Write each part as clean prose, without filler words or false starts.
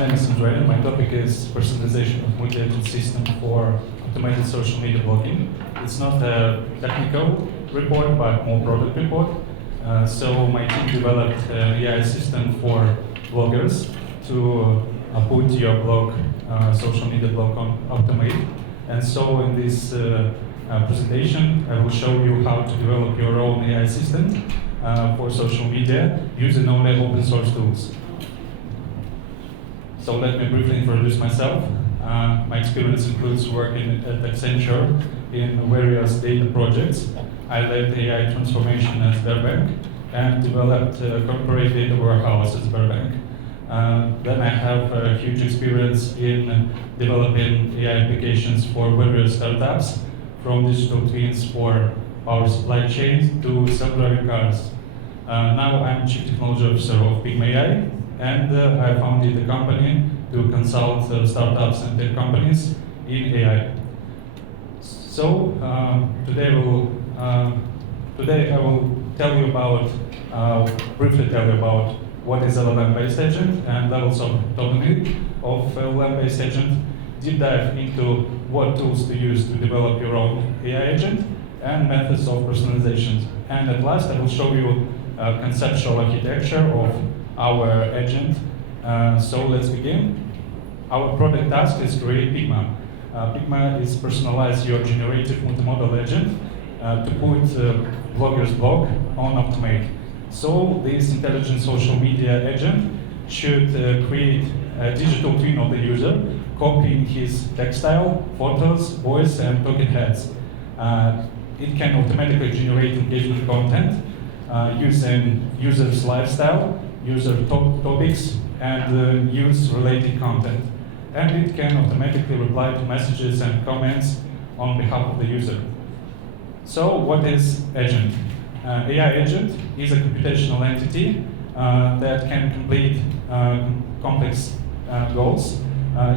name is Andrea. My topic is personalization of multi-agent system for automated social media blogging. It's not a technical report, but more product report. So my team developed an AI system for bloggers to put your blog, social media blog on Automate. And so in this presentation, I will show you how to develop your own AI system for social media using only open source tools. So let me briefly introduce myself. My experience includes working at Accenture in various data projects. I led AI transformation at Sberbank and developed a corporate data warehouse at Sberbank. Then I have a huge experience in developing AI applications for various startups, from digital twins for our supply chain to self-driving cars. Now I'm Chief Technology Officer of Kuzminykh, and I founded a company to consult startups and tech companies in AI. So today I will tell you about, briefly tell you about what is LLM-based agent and levels of autonomy of LLM-based agent, deep dive into what tools to use to develop your own AI agent, and methods of personalization. And at last, I will show you conceptual architecture of our agent. So let's begin. Our product task is create Pigma. Pigma is personalize your generative multimodal agent to put blogger's blog on Automate. So this intelligent social media agent should create a digital twin of the user, copying his textile, photos, voice, and talking heads. It can automatically generate engagement content using user's lifestyle, user topics, and use-related content. And it can automatically reply to messages and comments on behalf of the user. So what is agent? AI agent is a computational entity that can complete complex goals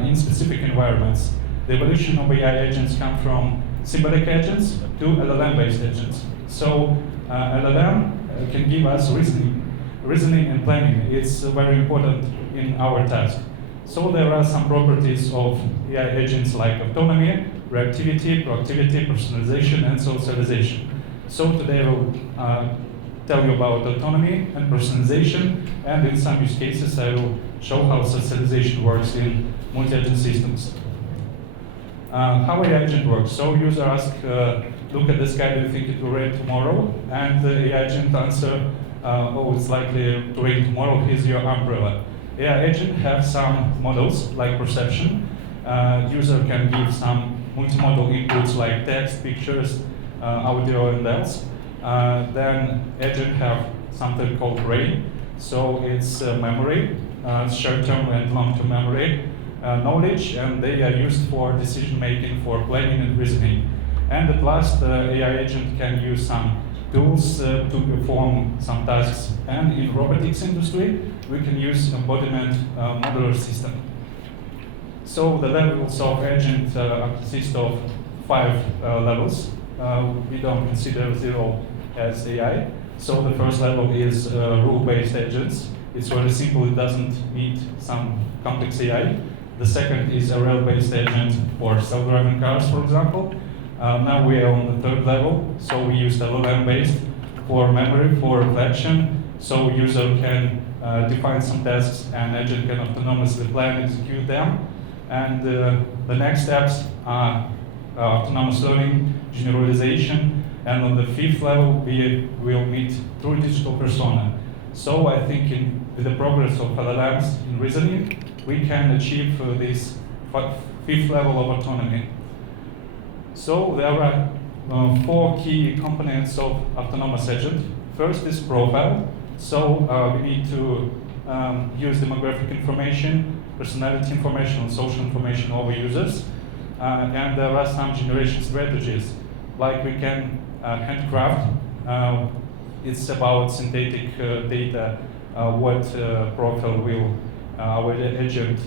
in specific environments. The evolution of AI agents come from symbolic agents to LLM-based agents. So LLM can give us reasoning and planning. It's very important in our task. So there are some properties of AI agents like autonomy, reactivity, proactivity, personalization, and socialization. So today I will tell you about autonomy and personalization, and in some use cases I will show how socialization works in multi-agent systems. How AI agent works. So user asks, look at the sky, do you think it will rain tomorrow? And the AI agent answer, oh, it's likely to rain tomorrow, here's your umbrella. AI agent have some models like perception. User can give some multimodal inputs like text, pictures, audio, and else. Then agent have something called brain. So it's memory, short-term and long-term memory, knowledge, and they are used for decision-making, for planning and reasoning. And at last, AI agent can use some tools to perform some tasks. And in robotics industry, we can use embodiment modular system. So the levels of agent consist of 5 levels. We don't consider 0 as AI. So the first level is rule-based agents. It's very simple, it doesn't need some complex AI. The second is a rail-based agent for self-driving cars, for example. Now we are on the 3rd level, so we use LLM-based for memory, for reflection, so user can define some tasks and agent can autonomously plan and execute them. And the next steps are autonomous learning, generalization, and on the 5th level we will meet true digital persona. So I think with the progress of LLMs in reasoning, we can achieve this 5th level of autonomy. So there are 4 key components of autonomous agent. First is profile. So we need to use demographic information, personality information, and social information over users. And there are some generation strategies, like we can handcraft. It's about synthetic data, what profile will our agent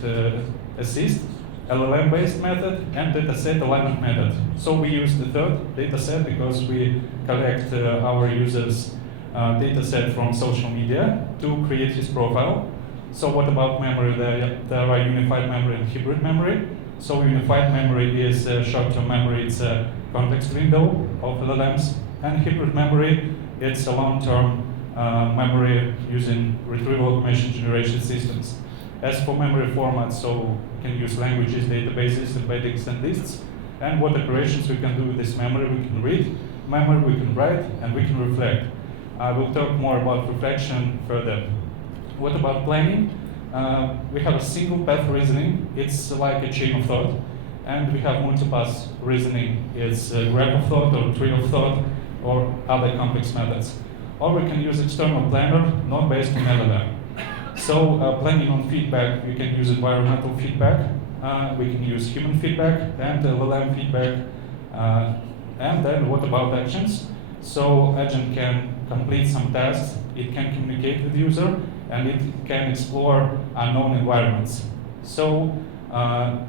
assist. LLM-based method and dataset alignment method. So we use the 3rd dataset because we collect our users' dataset from social media to create his profile. So what about memory? There are unified memory and hybrid memory. So unified memory is short-term memory. It's a context window of LLMs. And hybrid memory, it's a long-term memory using retrieval augmentation generation systems. As for memory formats, so we can use languages, databases, embeddings, and lists. And what operations we can do with this memory? We can read memory, we can write, and we can reflect. I will talk more about reflection further. What about planning? We have a single path reasoning. It's like a chain of thought. And we have multipath reasoning. It's a graph of thought or tree of thought or other complex methods. Or we can use external planner, not based on LLM. So planning on feedback, we can use environmental feedback. We can use human feedback and LLM feedback. And then what about actions? So agent can complete some tasks, it can communicate with the user, and it can explore unknown environments. So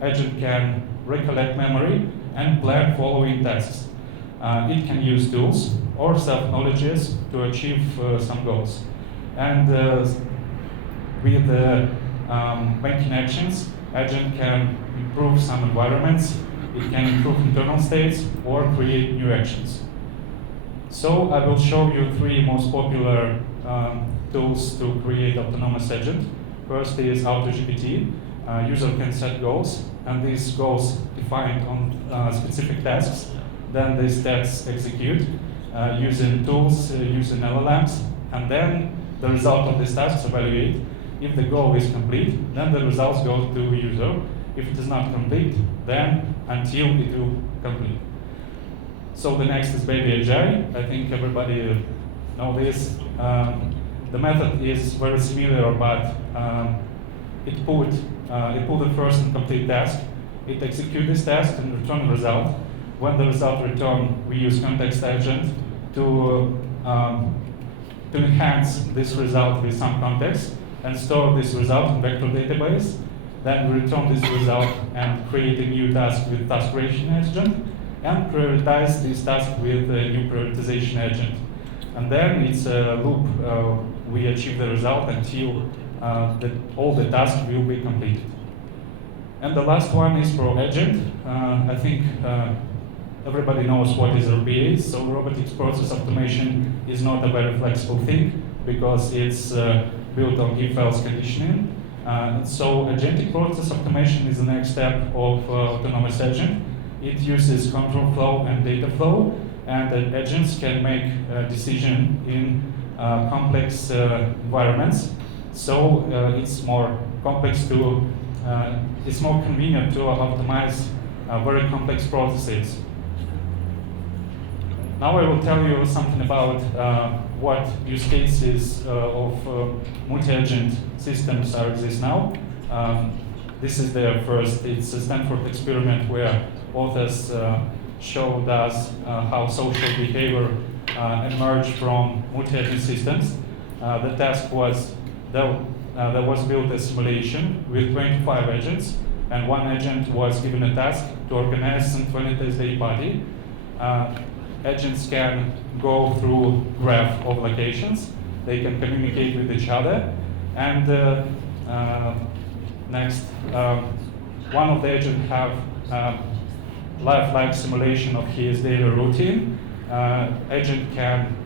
agent can recollect memory and plan following tasks. It can use tools or self-knowledges to achieve some goals. And with making actions, agent can improve some environments, it can improve internal states or create new actions. So I will show you three most popular tools to create autonomous agent. First is AutoGPT. User can set goals, and these goals defined on specific tasks. Then these tasks execute using tools, using LLMs, and then the result of these tasks evaluate. If the goal is complete, then the results go to user. If it is not complete, then until it will complete. So the next is Baby AGI. I think everybody know this. The method is very similar, but it put the first and complete task. It executes this task and return the result. When the result return, we use context agent to enhance this result with some context and store this result in vector database. Then we return this result and create a new task with task creation agent and prioritize this task with a new prioritization agent. And then it's a loop. We achieve the result until all the tasks will be completed. And the last one is Pro Agent. I think everybody knows what is RPA. So robotics process automation is not a very flexible thing because it's built on if-else conditioning. So agentic process automation is the next step of autonomous agent. It uses control flow and data flow, and the agents can make a decision in complex environments. So it's more complex to, it's more convenient to optimize very complex processes. Now I will tell you something about what use cases of multi-agent systems exist now. This is their first. It's a Stanford experiment where authors showed us how social behavior emerged from multi-agent systems. The task was there was built a simulation with 25 agents, and one agent was given a task to organize a 20-day party. Agents can go through graph of locations. They can communicate with each other. And next, one of the agents have lifelike simulation of his daily routine. Agent can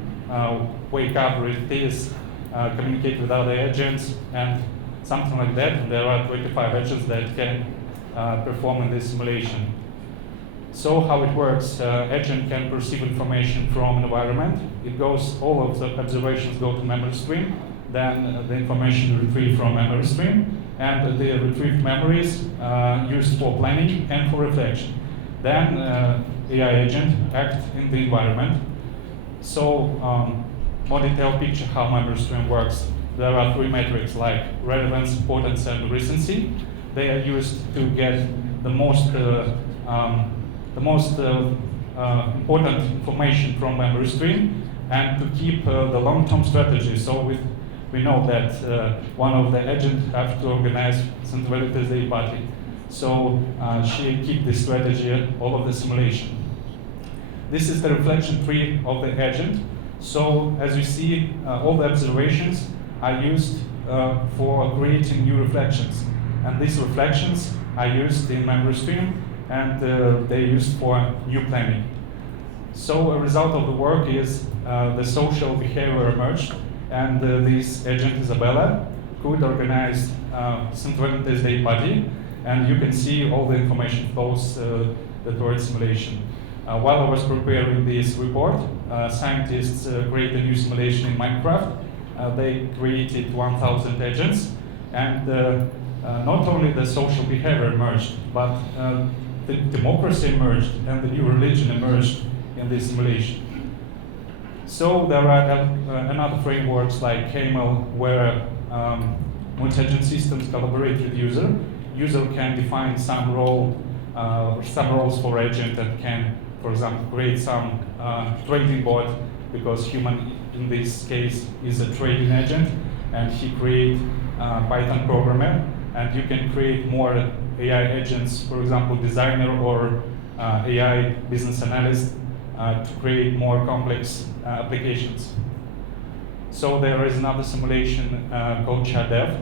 wake up with this, communicate with other agents, and something like that. And there are 25 agents that can perform in this simulation. So how it works, agent can perceive information from an environment. It goes, all of the observations go to memory stream, then the information retrieved from memory stream, and the retrieved memories used for planning and for reflection. Then AI agent act in the environment. So more detailed picture how memory stream works. There are three metrics like relevance, importance, and recency. They are used to get the most important information from memory stream and to keep the long-term strategy. So we know that one of the agents have to organize St. Valentine's Day party. So she keep this strategy, all of the simulation. This is the reflection tree of the agent. So as you see, all the observations are used for creating new reflections. And these reflections are used in memory stream, and they're used for new planning. So a result of the work is the social behavior emerged, and this agent Isabella could organize St. Day party, and you can see all the information flows towards simulation. While I was preparing this report, scientists created a new simulation in Minecraft. They created 1,000 agents, and not only the social behavior emerged, but the democracy emerged and the new religion emerged in this simulation. So there are another frameworks like KML, where multi-agent systems collaborate with user. User can define some roles for agent and can, for example, create some trading bot, because human in this case is a trading agent, and he create Python programmer, and you can create more AI agents, for example, designer or AI business analyst, to create more complex applications. So there is another simulation called ChatDev.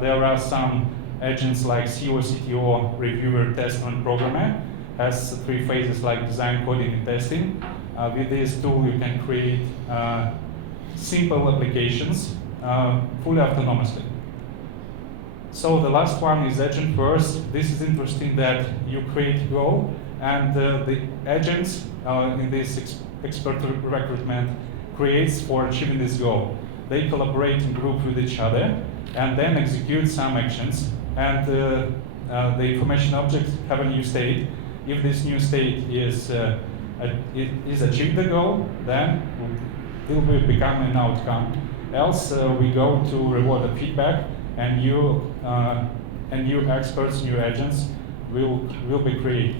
There are some agents like CEO, CTO, reviewer, tester, and programmer. Has 3 phases like design, coding, and testing. With this tool, you can create simple applications fully autonomously. So the last one is agent first. This is interesting that you create goal, and the agents in this expert recruitment creates for achieving this goal. They collaborate in group with each other and then execute some actions, and the information objects have a new state. If this new state is achieved the goal, then it will become an outcome. Else we go to reward the feedback, and new experts, new agents will be created.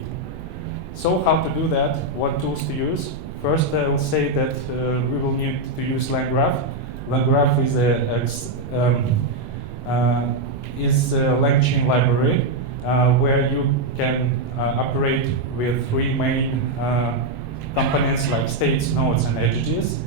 So how to do that? What tools to use? First, I will say that we will need to use LangGraph. LangGraph is a LangChain library where you can operate with 3 main components like states, nodes, and edges.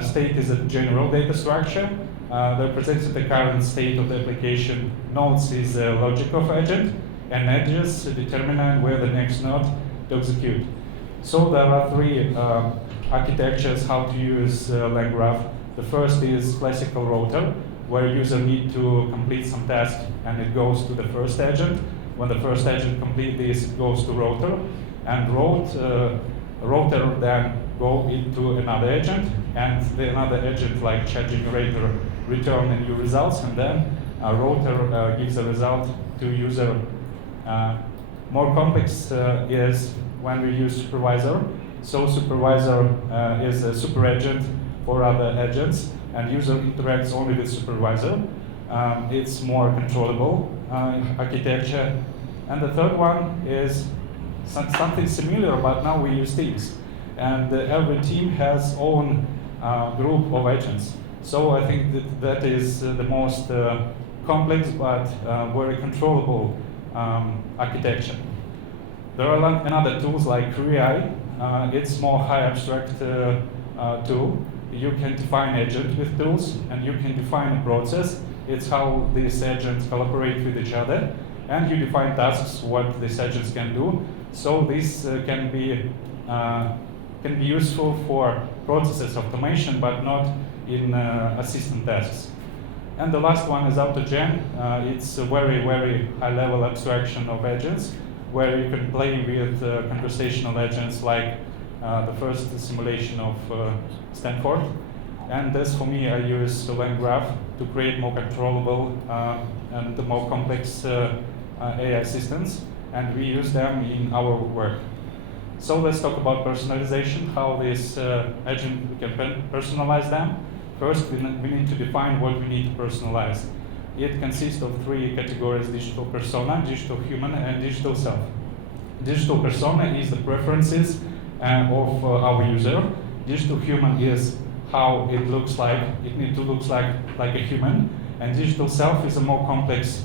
State is a general data structure that represents the current state of the application. Nodes is a logic of agent, and edges determine where the next node to execute. So there are 3 architectures how to use LangGraph. The first is classical router, where user need to complete some task and it goes to the first agent. When the first agent complete this, it goes to router, and router then go into another agent, and another agent like chat generator return the new results, and then a router gives a result to user. More complex is when we use supervisor. So supervisor is a super agent for other agents, and user interacts only with supervisor. It's more controllable architecture. And the third one is something similar, but now we use teams. And every team has own group of agents. So I think that is the most complex but very controllable architecture. There are another tools like QAI. It's more high abstract tool. You can define agent with tools, and you can define a process. It's how these agents collaborate with each other, and you define tasks what these agents can do. So this can be useful for processes automation, but not in assistant tasks. And the last one is AutoGen. It's a very, very high-level abstraction of agents, where you can play with conversational agents like the first simulation of Stanford. And as for me, I use LangGraph to create more controllable and more complex AI systems, and we use them in our work. So let's talk about personalization, how this agent, we can personalize them. First, we need to define what we need to personalize. It consists of 3 categories: digital persona, digital human, and digital self. Digital persona is the preferences of our user. Digital human is how it looks like. It needs to look like a human. And digital self is a more complex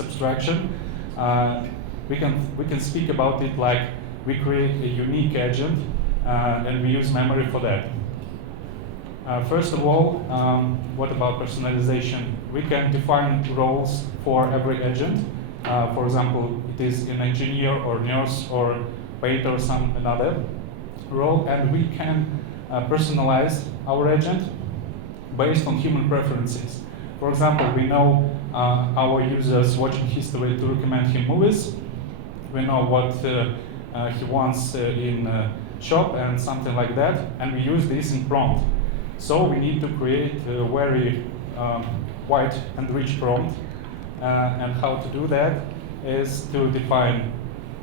abstraction. We can speak about it like we create a unique agent, and we use memory for that. First of all, what about personalization? We can define roles for every agent. For example, it is an engineer or nurse or painter or some another role, and we can personalize our agent based on human preferences. For example, we know our users' watching history to recommend him movies. We know what he wants in shop and something like that, and we use this in prompt. So we need to create a very wide and rich prompt, and how to do that is to define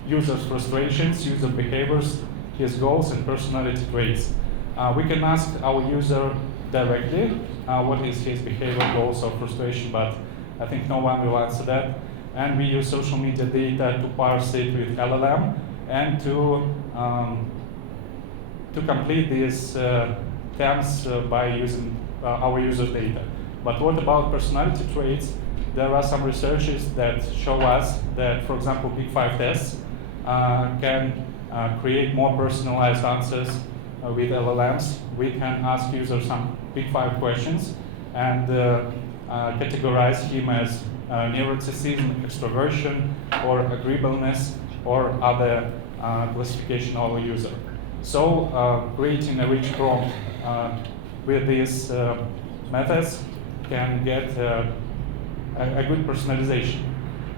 users' frustrations, user behaviors, his goals, and personality traits. We can ask our user directly what is his behavior, goals, or frustration, but I think no one will answer that. And we use social media data to parse it with LLM and to complete these terms by using our user data. But what about personality traits? There are some researches that show us that, for example, Big 5 tests can create more personalized answers with LLMs. We can ask users some Big 5 questions and categorize him as neuroticism, extroversion, or agreeableness, or other classification of a user. So creating a rich prompt with these methods can get a good personalization.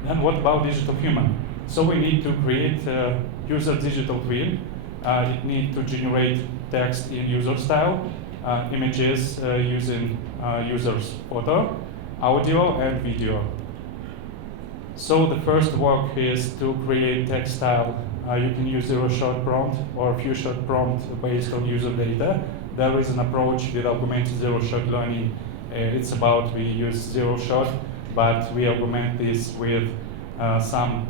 And what about digital human? So we need to create a user digital twin. It needs to generate text in user style, images using user's photo, audio, and video. So the first work is to create text style. You can use zero-shot prompt or few-shot prompt based on user data. There is an approach with augmented zero-shot learning. It's about we use zero-shot, but we augment this with some.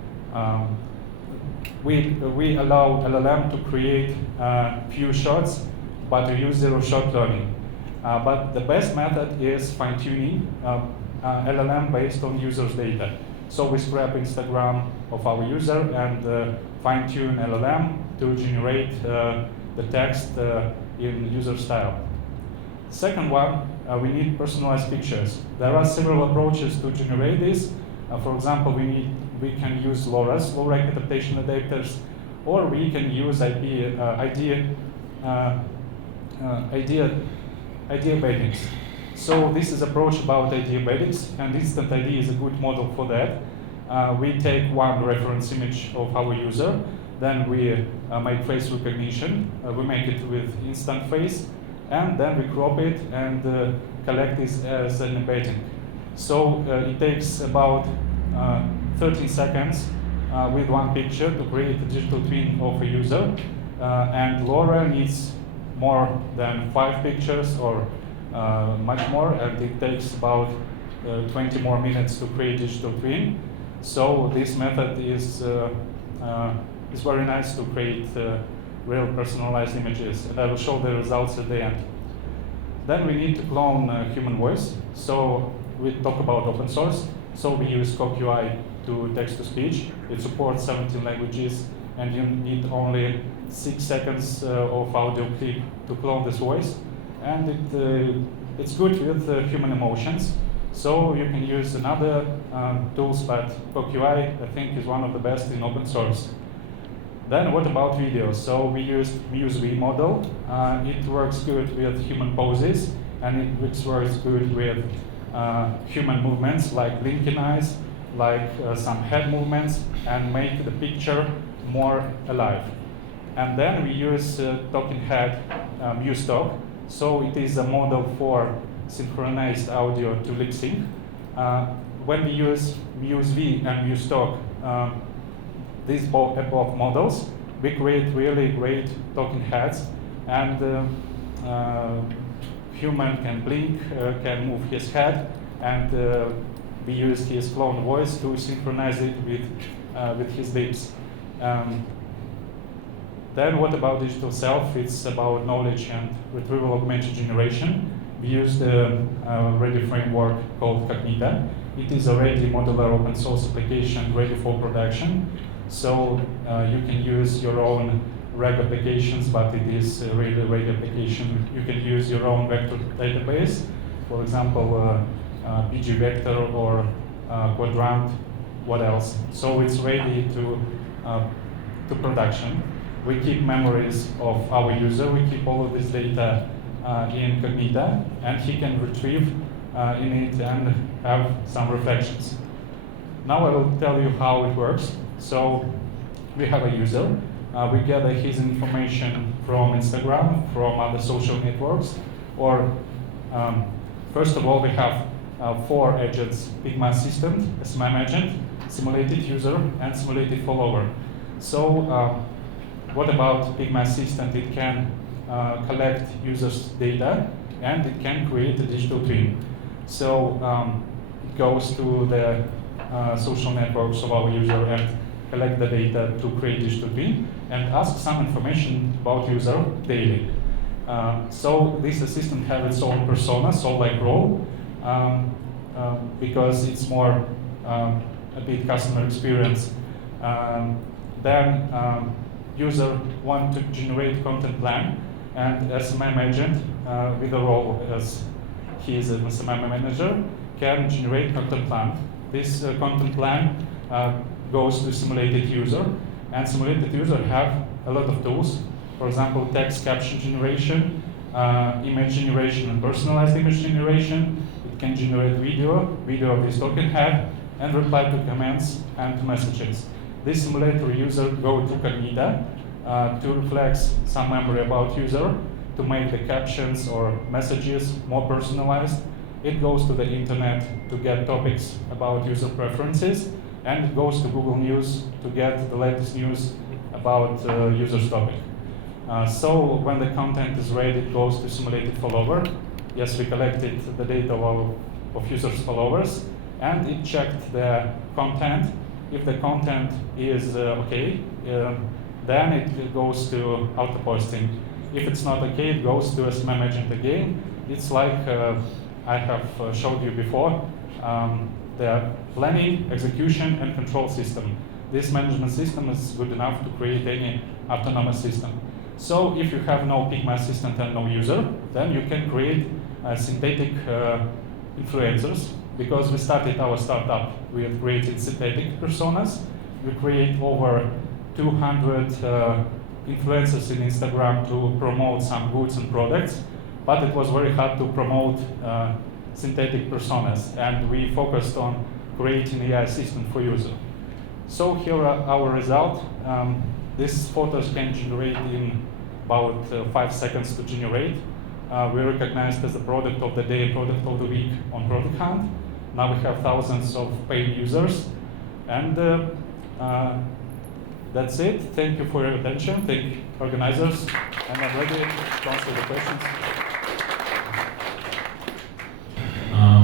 We allow LLM to create few shots, but we use zero-shot learning. But the best method is fine-tuning LLM based on user's data. So we scrap Instagram of our user and fine-tune LLM to generate the text in user style. Second one, we need personalized pictures. There are several approaches to generate this. For example, we can use LoRa's, low rank adaptation adapters, or we can use idea embeddings. So this is approach about idea embeddings, and Instant ID is a good model for that. We take one reference image of our user, then we make face recognition, we make it with instant face, and then we crop it and collect this as an embedding. So it takes about 13 seconds with one picture to create a digital twin of a user, and LoRa needs more than 5 pictures or much more, and it takes about 20 more minutes to create digital twin. So this method is very nice to create real personalized images, and I will show the results at the end. Then we need to clone human voice. So we talk about open source. So we use CoQI to text-to-speech. It supports 17 languages, and you need only 6 seconds of audio clip to clone this voice. And it's good with human emotions. So you can use another tools, but CoQI, I think, is one of the best in open source. Then what about video? So we used MuseV model. It works good with human poses, and it works good with human movements like blinking eyes, like some head movements, and make the picture more alive. And then we use talking head MuseTalk. So it is a model for synchronized audio to lip sync. When we use MuseV and MuseTalk, these both models, we create really great talking heads, and human can blink, can move his head, and we use his clone voice to synchronize it with his lips. Then what about digital self? It's about knowledge and retrieval augmented generation. We use the ready framework called Kuzminykh. It is a ready modular open source application ready for production. So you can use your own RAG applications, but it is really a RAG application. You can use your own vector database, for example, PG vector or quadrant, what else. So it's ready to production. We keep memories of our user. We keep all of this data in Kuzminykh, and he can retrieve in it and have some reflections. Now I will tell you how it works. So we have a user. We gather his information from Instagram, from other social networks, or first of all, we have 4 agents: Pigma assistant, SMM agent, simulated user, and simulated follower. So what about Pigma assistant? It can collect users' data, and it can create a digital twin. So it goes to the social networks of our user and collect the data to create digital twin and ask some information about user daily. So this assistant has its own persona, soul-like role, because it's more a bit customer experience. Then user want to generate content plan, and SMM agent with a role as he is an SMM manager can generate content plan. This content plan goes to simulated user, and simulated user have a lot of tools. For example, text caption generation, image generation, and personalized image generation. It can generate video of this token head, and reply to comments and to messages. This simulator user go to Kuzminykh to reflect some memory about user, to make the captions or messages more personalized. It goes to the internet to get topics about user preferences, and it goes to Google News to get the latest news about user's topic. So when the content is ready, it goes to simulated follower. Yes, we collected the data of users' followers, and it checked the content. If the content is okay, then it goes to auto posting. If it's not okay, it goes to SMM agent again. It's like I have showed you before, the planning, execution, and control system. This management system is good enough to create any autonomous system. So if you have no Pigma assistant and no user, then you can create synthetic influencers. Because we started our startup, we have created synthetic personas. We create over 200 influencers in Instagram to promote some goods and products, but it was very hard to promote synthetic personas, and we focused on creating AI assistant for user. So here are our result. These photos can generate in about 5 seconds to generate. We recognized as the product of the day, product of the week on Product Hunt. Now we have thousands of paid users, and that's it. Thank you for your attention. Thank you, organizers, and I'm ready to answer the questions.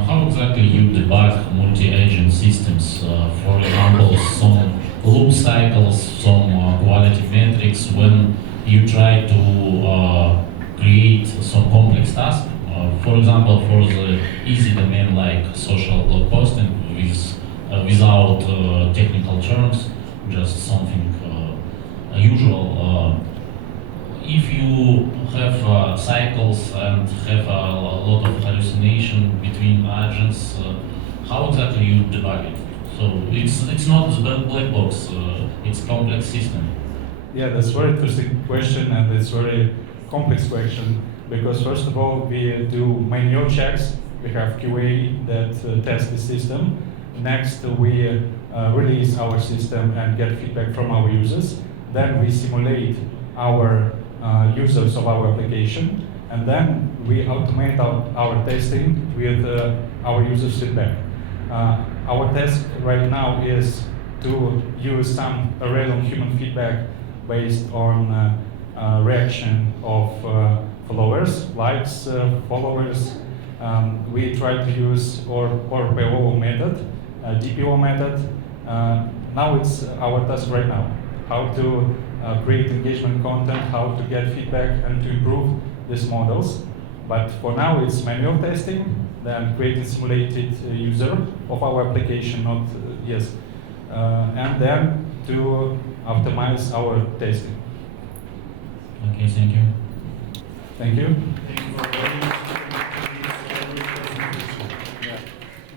How exactly you debug multi-agent systems? For example, some loop cycles, some quality metrics when you try to create some complex task. For example, for the easy domain like social blog posting without technical terms, just something usual. If you have cycles and have a lot of hallucination between agents, how exactly you debug it? So it's not the black box, it's complex system. Yeah, that's a very interesting question, and it's a very complex question, because first of all, we do manual checks. We have QA that test the system. Next, we release our system and get feedback from our users. Then we simulate our users of our application, and then we automate our testing with our users' feedback. Our task right now is to use some random human feedback based on reaction of followers, likes, followers. We try to use or PO method, DPO method. Now it's our task right now, how to create engagement content, how to get feedback and to improve these models. But for now it's manual testing, then creating simulated user of our application, not and then to optimize our testing. Okay, thank you. Thank you. Thank